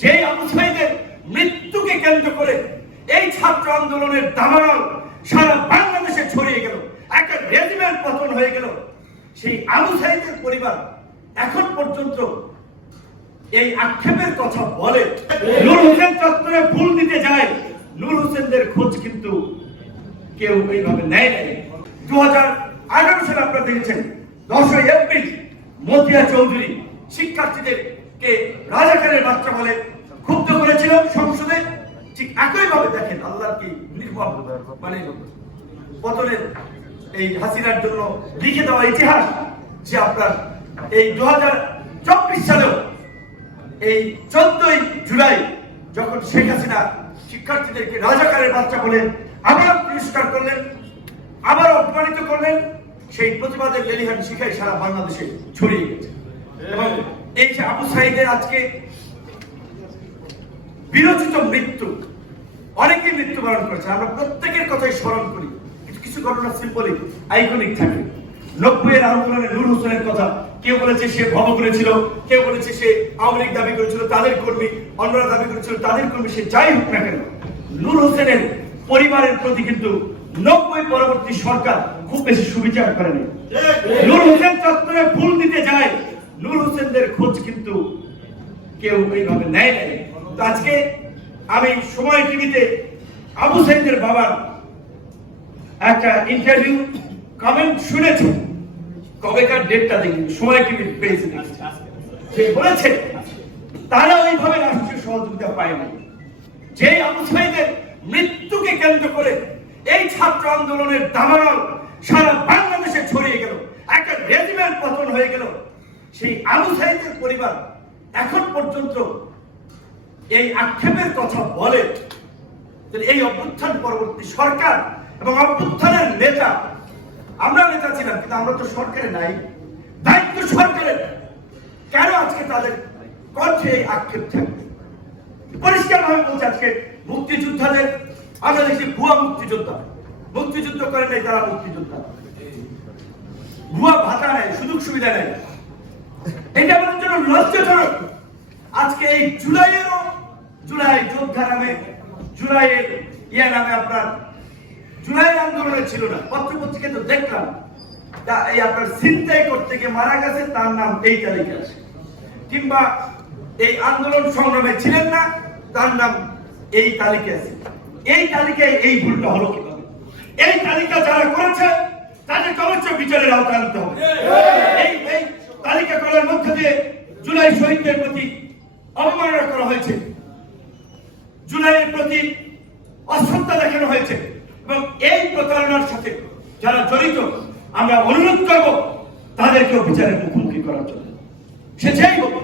যে আবু মৃত্যুকে কেন্দ্র করে এই ছাত্র আন্দোলনের দামাল সারা বাংলাদেশে ছড়িয়ে গেল, একটা রেজিমেন্ট পতন হয়ে গেল। সেই আবু সাইদের পরিবার এখন পর্যন্ত এই আক্ষেপের কথা বলে। নূর হোসেন চত্বরে ফুল দিতে যায়। নূর হোসেনদের খোঁজ কিন্তু কেউ এইভাবে নেয় নাই। দু হাজার আঠারো সালে আপনারা দেখেছেন, দশই এপ্রিল মতিয়া চৌধুরী শিক্ষার্থীদেরকে রাজাকারের বাচ্চা বলে একইভাবে দেখেন আল্লাহর কি নির্মম মানে পতনের এই হাসিনার জন্য লিখে দেওয়া ইতিহাস যে আপনার এই দু হাজার চব্বিশ সালেও এই চোদ্দই জুলাই যখন শেখ হাসিনা শিক্ষার্থীদেরকে রাজাকারের বাচ্চা বলে আবার তিরস্কার করলেন আবার অপমানিত করলেন, সেই প্রতিবাদের লেলিহান শিখাই সারা বাংলাদেশে ছড়িয়ে গেছে। এবং এই যে আবু সাইদের আজকে বিরোচিত মৃত্যু অনেকেই মৃত্যুবরণ করেছে। আমরা প্রত্যেকের কথাই স্মরণ করি। কিছু কিছু ঘটনা সিম্বলিক আইকনিক থাকে। নব্বই এর আন্দোলনে নূর হোসেনের কথা কেউ বলেছে সে ভব করেছিল, কেউ বলেছে সে আওয়ামী লীগ দাবি করেছিল, তাদের কর্মী, অন্যরা দাবি করেছিল, তাদের কর্মী, সে যাই হোক না কেন, নূর হোসেনের পরিবারের প্রতি কিন্তু নব্বই পরবর্তী সরকার খুব বেশি সুবিচার করেনি। নূর হোসেন চত্বরে ফুল দিতে যায়, নূর হোসেনদের খোঁজ কিন্তু কেউ এইভাবে নেয় তো আজকে আমি সময় টিভিতে আবু সাইদের বাবার একটা ইন্টারভিউ কমেন্ট শুনেছি। কবেকার ডেটটা দেখি? সময় টিভি পেয়েছি সে বলেছে, তারা ওইভাবে রাষ্ট্রীয় সহযোগিতা পায়নি। যে আবু সাইদের মৃত্যুকে কেন্দ্র করে এই ছাত্র আন্দোলনের দামাল সারা বাংলাদেশে ছড়িয়ে গেল, একটা রেজিমেন্ট পতন হয়ে গেল, সেই আবু সাইদের পরিবার এখন পর্যন্ত এই আক্ষেপের কথা বলে এই অভ্যুত্থান পরবর্তী সরকার এবং অভ্যুত্থানের নেতা, আমরা নেতা ছিলাম, কিন্তু আমরা তো সরকারে নাই, দায়িত্ব সরকারের কেন আজকে তাদের কণ্ঠে এই আক্ষেপ থাকবে? পরিষ্কার ভাবে বলছে, আজকে মুক্তিযোদ্ধাদের আমরা দেখছি ভুয়া মুক্তিযোদ্ধা, মুক্তিযুদ্ধ করে নাই, তারা মুক্তিযোদ্ধা। ভুয়া ভাতা নেয় সুযোগ সুবিধা নেয় এটা আমাদের জন্য লজ্জাজনক আজকে এই জুলাইয়েরও জুলাই যোদ্ধা নামে জুলাইয়ের ইয়ে নামে আপনার জুলাইয়ের আন্দোলনে ছিল না পত্র পত্রিকায় তো দেখলাম, তা এই আপনার করতে গিয়ে মারা গেছে, তার নাম এই তালিকা আছে। কিংবা এই আন্দোলন সংগ্রামে ছিলেন না, তার নাম এই তালিকায় আছে। এই তালিকায় এই ভুলটা হলো কীভাবে? এই তালিকা যারা করেছে অবশ্যই বিচারের আনতে হবে। এই এই তালিকা করার মধ্যে দিয়ে জুলাই শহীদদের প্রতি অবমাননা করা হয়েছে। জুলাইয়ের প্রতি অশ্রদ্ধা দেখানো হয়েছে এবং এই প্রতারণার সাথে যারা জড়িত, আমরা অনুরোধ করব তাদেরকেও বিচারের মুখোমুখি করার জন্য। সে যেই হোক